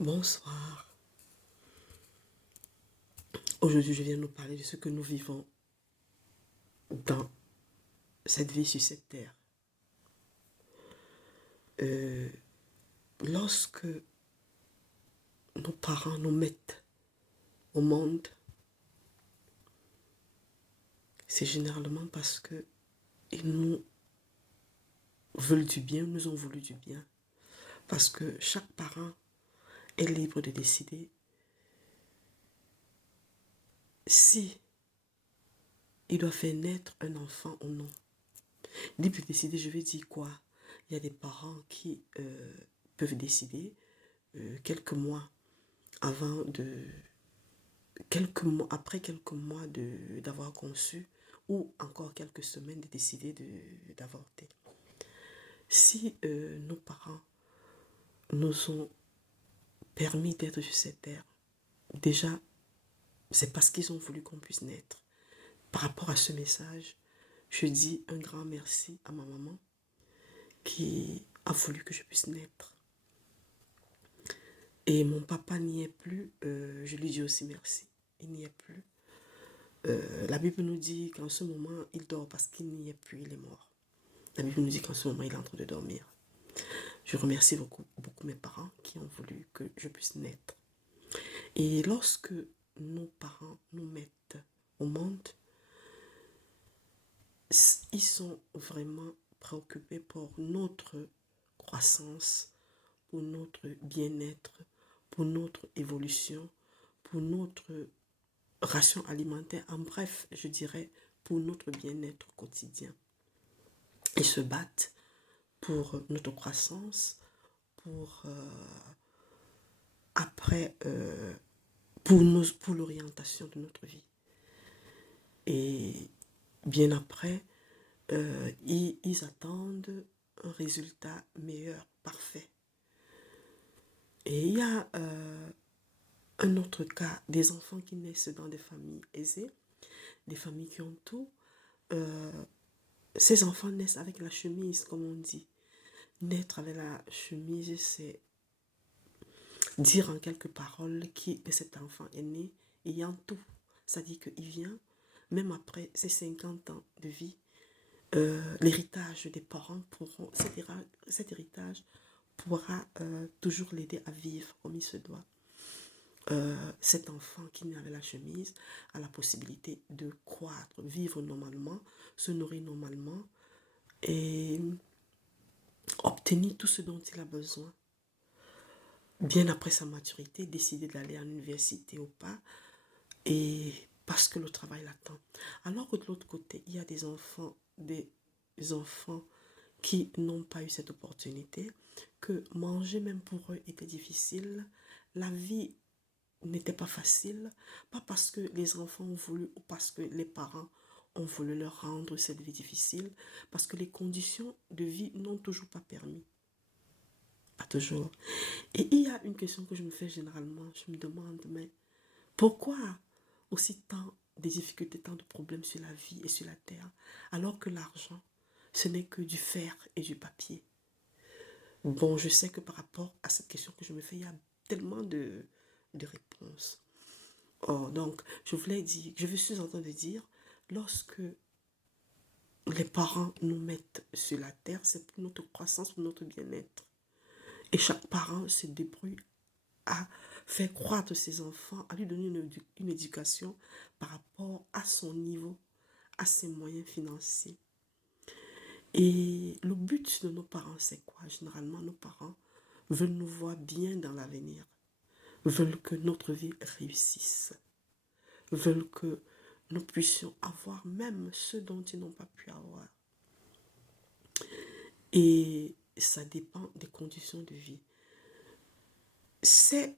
Bonsoir. Aujourd'hui, je viens nous parler de ce que nous vivons dans cette vie sur cette terre. Lorsque nos parents nous mettent au monde, c'est généralement parce que ils nous veulent du bien, nous ont voulu du bien. Parce que chaque parent est libre de décider si il doit faire naître un enfant ou non. Libre de décider, je veux dire quoi? Il y a des parents qui peuvent décider quelques mois avant de après quelques mois d'avoir conçu ou encore quelques semaines de décider d'avorter. Si nos parents nous ont permis d'être sur cette terre, déjà, c'est parce qu'ils ont voulu qu'on puisse naître. Par rapport à ce message, je dis un grand merci à ma maman qui a voulu que je puisse naître. Et mon papa n'y est plus, je lui dis aussi merci. Il n'y est plus. La Bible nous dit qu'en ce moment, il dort parce qu'il n'y est plus, il est mort. La Bible nous dit qu'en ce moment, il est en train de dormir. Je remercie beaucoup, beaucoup mes parents qui ont voulu que je puisse naître. Et lorsque nos parents nous mettent au monde, ils sont vraiment préoccupés pour notre croissance, pour notre bien-être, pour notre évolution, pour notre ration alimentaire, en bref, je dirais, pour notre bien-être quotidien. Ils se battent pour notre croissance, pour pour l'orientation de notre vie. Et bien après, ils attendent un résultat meilleur, parfait. Et il y a un autre cas, des enfants qui naissent dans des familles aisées, des familles qui ont tout. Ces enfants naissent avec la chemise, comme on dit. Naître avec la chemise, c'est dire en quelques paroles que cet enfant est né ayant tout. C'est-à-dire qu'il vient, même après ses 50 ans de vie, l'héritage des parents pourront, cet héritage pourra toujours l'aider à vivre comme il se doit. Cet enfant qui naît avec la chemise a la possibilité de croître, vivre normalement, se nourrir normalement et obtenir tout ce dont il a besoin. Bien après sa maturité, décider d'aller à l'université ou pas, et parce que le travail l'attend. Alors que de l'autre côté, il y a des enfants qui n'ont pas eu cette opportunité, que manger même pour eux était difficile, la vie n'était pas facile, pas parce que les enfants ont voulu ou parce que les parents ont voulu leur rendre cette vie difficile, parce que les conditions de vie n'ont toujours pas permis. Pas toujours. Et il y a une question que je me fais généralement, je me demande, mais pourquoi aussi tant de difficultés, tant de problèmes sur la vie et sur la terre, alors que l'argent, ce n'est que du fer et du papier? Bon, je sais que par rapport à cette question que je me fais, il y a tellement de réponses. Oh, donc, je suis en train de dire, lorsque les parents nous mettent sur la terre, c'est pour notre croissance, pour notre bien-être. Et chaque parent se débrouille à faire croître ses enfants, à lui donner une éducation par rapport à son niveau, à ses moyens financiers. Et le but de nos parents, c'est quoi? Généralement, nos parents veulent nous voir bien dans l'avenir, veulent que notre vie réussisse, veulent que nous puissions avoir même ce dont ils n'ont pas pu avoir. Et ça dépend des conditions de vie. Ces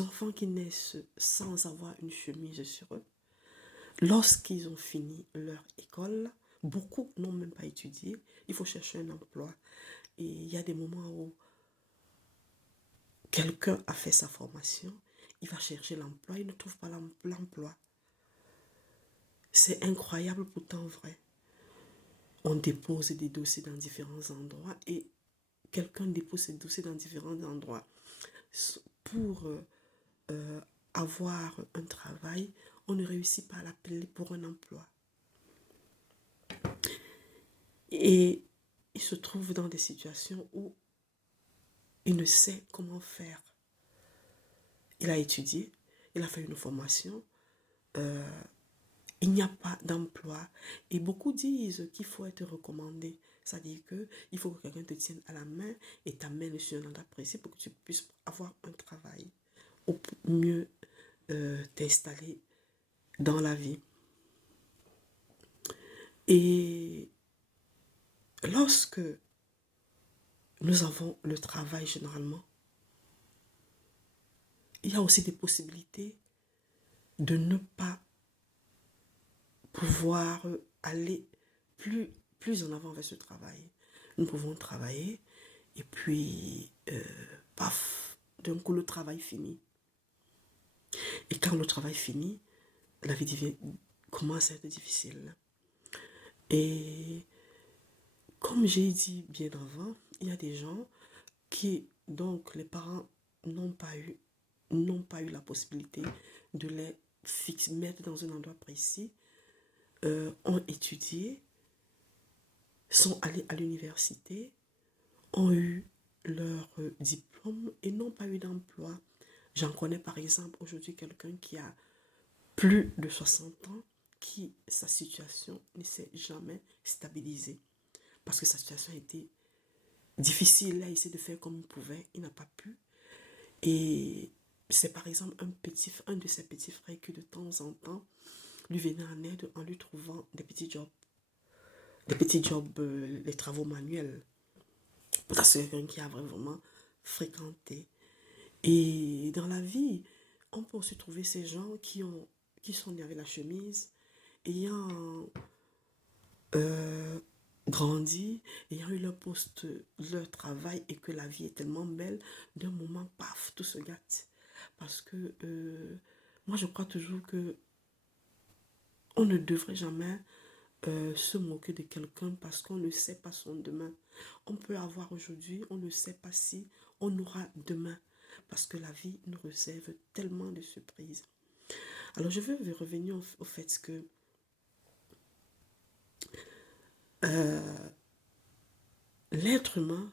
enfants qui naissent sans avoir une chemise sur eux, lorsqu'ils ont fini leur école, beaucoup n'ont même pas étudié, il faut chercher un emploi. Et il y a des moments où quelqu'un a fait sa formation, il va chercher l'emploi, il ne trouve pas l'emploi. C'est incroyable, pourtant vrai. On dépose des dossiers dans différents endroits et quelqu'un dépose ses dossiers dans différents endroits. pour avoir un travail, on ne réussit pas à l'appeler pour un emploi. Et il se trouve dans des situations où il ne sait comment faire. Il a étudié, il a fait une formation, il n'y a pas d'emploi. Et beaucoup disent qu'il faut être recommandé. C'est-à-dire qu'il faut que quelqu'un te tienne à la main et t'amène sur un endroit précis pour que tu puisses avoir un travail. Ou mieux t'installer dans la vie. Et lorsque nous avons le travail généralement, il y a aussi des possibilités de ne pas pouvoir aller plus en avant vers ce travail. Nous pouvons travailler et puis, paf, d'un coup le travail finit. Et quand le travail finit, la vie commence à être difficile. Et comme j'ai dit bien avant, il y a des gens qui, donc les parents n'ont pas eu la possibilité de les mettre dans un endroit précis, ont étudié, sont allés à l'université, ont eu leur diplôme et n'ont pas eu d'emploi. J'en connais par exemple aujourd'hui quelqu'un qui a plus de 60 ans, qui sa situation ne s'est jamais stabilisée parce que sa situation a été difficile. Il a essayé de faire comme il pouvait, il n'a pas pu. Et c'est par exemple un de ses petits frères qui de temps en temps lui venait en aide en lui trouvant des petits jobs, les travaux manuels. Ça, c'est quelqu'un qui a vraiment fréquenté. Et dans la vie, on peut aussi trouver ces gens qui sont nés avec la chemise, ayant grandi, ayant eu leur poste, leur travail, et que la vie est tellement belle, d'un moment, paf, tout se gâte. Parce que moi, je crois toujours que on ne devrait jamais se moquer de quelqu'un parce qu'on ne sait pas son demain. On peut avoir aujourd'hui, on ne sait pas si on aura demain. Parce que la vie nous réserve tellement de surprises. Alors je veux revenir au fait que l'être humain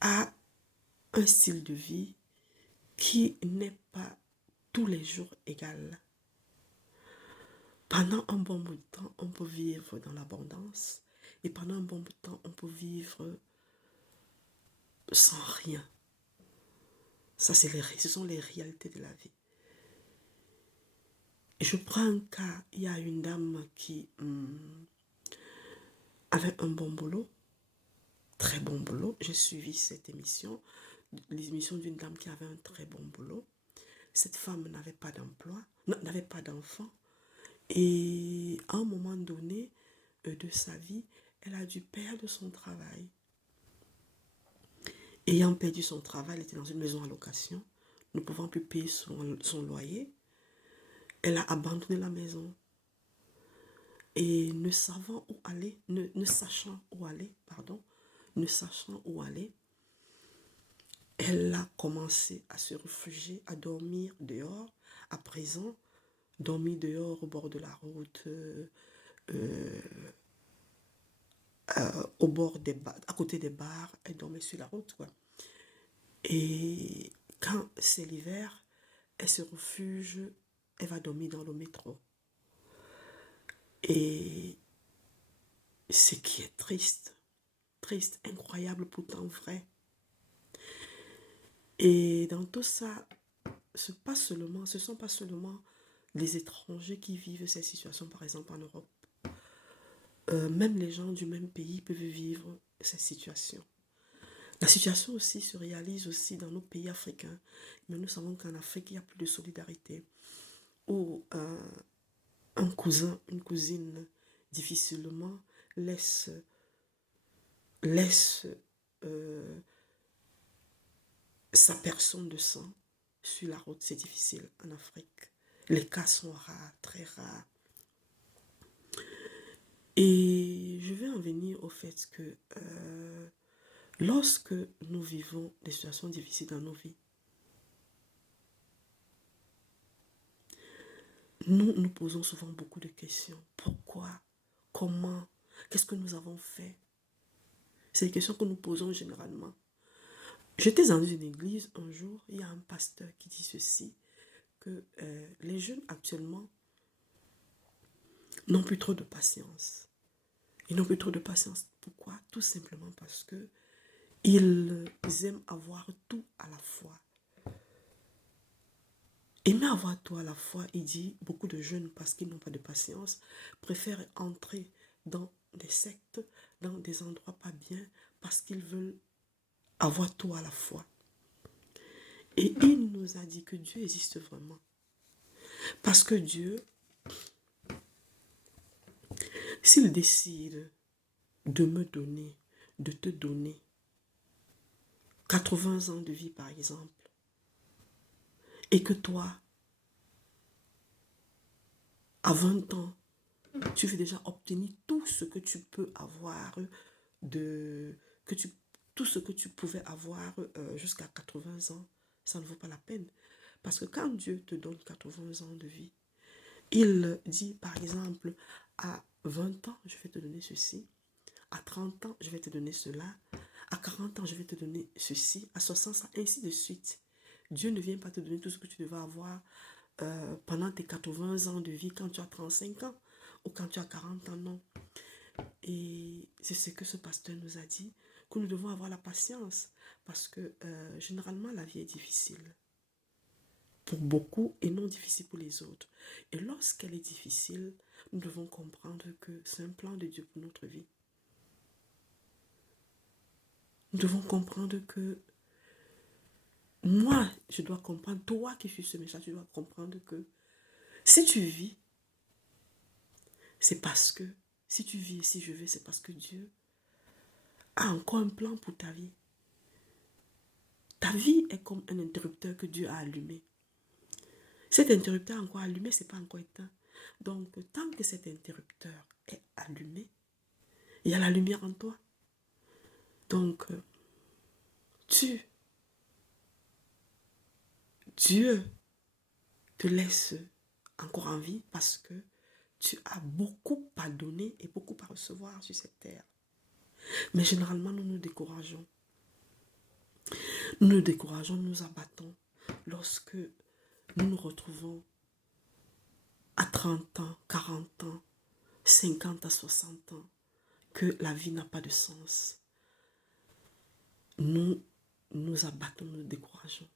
a un style de vie qui n'est pas tous les jours égal. Pendant un bon bout de temps, on peut vivre dans l'abondance et pendant un bon bout de temps, on peut vivre sans rien. Ça, ce sont les réalités de la vie. Et je prends un cas, il y a une dame qui avait un bon boulot, très bon boulot. J'ai suivi cette émission, l'émission d'une dame qui avait un très bon boulot. Cette femme n'avait pas d'emploi, n'avait pas d'enfant. Et à un moment donné de sa vie, elle a dû perdre son travail. Ayant perdu son travail, elle était dans une maison à location, ne pouvant plus payer son loyer. Elle a abandonné la maison. Et ne sachant où aller, elle a commencé à se réfugier, à dormir dehors. À présent, dormir dehors au bord de la route, au bord des bars, à côté des bars, elle dormait sur la route, quoi. Et quand c'est l'hiver, elle se refuge, elle va dormir dans le métro. Et ce qui est triste, incroyable, pourtant vrai. Et dans tout ça, ce ne sont pas seulement les étrangers qui vivent ces situations, par exemple en Europe. Même les gens du même pays peuvent vivre ces situations. La situation aussi se réalise aussi dans nos pays africains. Mais nous savons qu'en Afrique, il y a plus de solidarité. Où un cousin, une cousine, difficilement laisse sa personne de sang sur la route. C'est difficile en Afrique. Les cas sont rares, très rares. Et je vais en venir au fait que Lorsque nous vivons des situations difficiles dans nos vies, nous nous posons souvent beaucoup de questions. Pourquoi? Comment? Qu'est-ce que nous avons fait? C'est des questions que nous posons généralement. J'étais dans une église un jour, il y a un pasteur qui dit ceci, que les jeunes actuellement n'ont plus trop de patience. Ils n'ont plus trop de patience. Pourquoi? Tout simplement parce que ils aiment avoir tout à la fois. Aimer avoir tout à la fois, il dit, beaucoup de jeunes, parce qu'ils n'ont pas de patience, préfèrent entrer dans des sectes, dans des endroits pas bien, parce qu'ils veulent avoir tout à la fois. Et il nous a dit que Dieu existe vraiment. Parce que Dieu, s'il décide de me donner, de te donner 80 ans de vie par exemple, et que toi, à 20 ans, tu veux déjà obtenir tout ce que tu peux avoir tout ce que tu pouvais avoir jusqu'à 80 ans, ça ne vaut pas la peine. Parce que quand Dieu te donne 80 ans de vie, il dit par exemple, à 20 ans, je vais te donner ceci, à 30 ans, je vais te donner cela, à 40 ans, je vais te donner ceci, à 60 ans, ainsi de suite. Dieu ne vient pas te donner tout ce que tu devais avoir pendant tes 80 ans de vie quand tu as 35 ans ou quand tu as 40 ans, non. Et c'est ce que ce pasteur nous a dit, que nous devons avoir la patience parce que généralement la vie est difficile pour beaucoup et non difficile pour les autres. Et lorsqu'elle est difficile, nous devons comprendre que c'est un plan de Dieu pour notre vie. Nous devons comprendre que moi, je dois comprendre, toi qui suis ce message, tu dois comprendre que si tu vis, c'est parce que, si tu vis et si je vis, c'est parce que Dieu a encore un plan pour ta vie. Ta vie est comme un interrupteur que Dieu a allumé. Cet interrupteur encore allumé, ce n'est pas encore éteint. Donc, tant que cet interrupteur est allumé, il y a la lumière en toi. Donc, Dieu te laisse encore en vie parce que tu as beaucoup à donner et beaucoup à recevoir sur cette terre. Mais généralement, nous nous décourageons. Nous nous décourageons, nous nous abattons lorsque nous nous retrouvons à 30 ans, 40 ans, 50 à 60 ans, que la vie n'a pas de sens. Nous nous abattons, nous nous décourageons.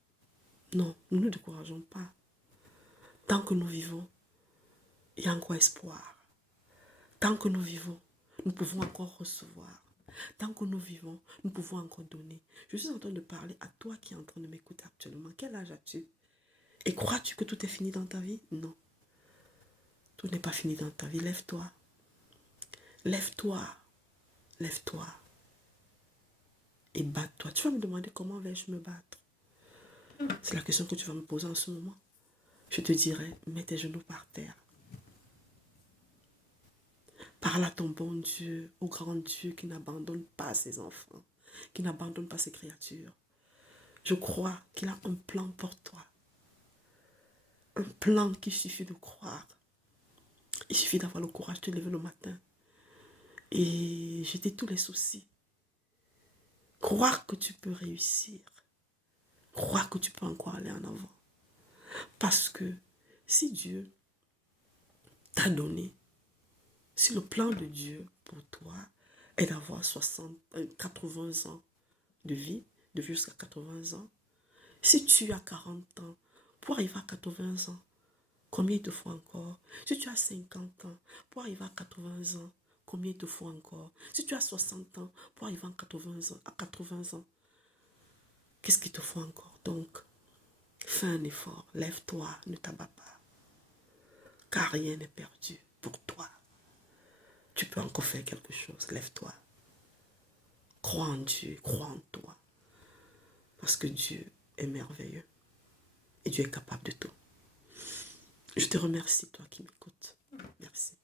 Non, nous ne nous décourageons pas. Tant que nous vivons, il y a encore espoir. Tant que nous vivons, nous pouvons encore recevoir. Tant que nous vivons, nous pouvons encore donner. Je suis en train de parler à toi qui es en train de m'écouter actuellement. Quel âge as-tu? Et crois-tu que tout est fini dans ta vie? Non. Tout n'est pas fini dans ta vie. Lève-toi. Lève-toi. Lève-toi. Et batte-toi. Tu vas me demander comment vais-je me battre? C'est la question que tu vas me poser en ce moment. Je te dirai, mets tes genoux par terre. Parle à ton bon Dieu, au grand Dieu qui n'abandonne pas ses enfants, qui n'abandonne pas ses créatures. Je crois qu'il a un plan pour toi. Un plan qu'il suffit de croire. Il suffit d'avoir le courage de te lever le matin et jeter tous les soucis. Croire que tu peux réussir. Croire que tu peux encore aller en avant. Parce que si Dieu t'a donné, si le plan de Dieu pour toi est d'avoir 80 ans de vie jusqu'à 80 ans, si tu as 40 ans, pour arriver à 80 ans, combien il te faut encore? Si tu as 50 ans, pour arriver à 80 ans, combien il te faut encore? Si tu as 60 ans, pour arriver à 80 ans, qu'est-ce qu'il te faut encore? Donc, fais un effort, lève-toi, ne t'abats pas. Car rien n'est perdu pour toi. Tu peux encore faire quelque chose, lève-toi. Crois en Dieu, crois en toi. Parce que Dieu est merveilleux. Et Dieu est capable de tout. Je te remercie, toi qui m'écoutes. Merci.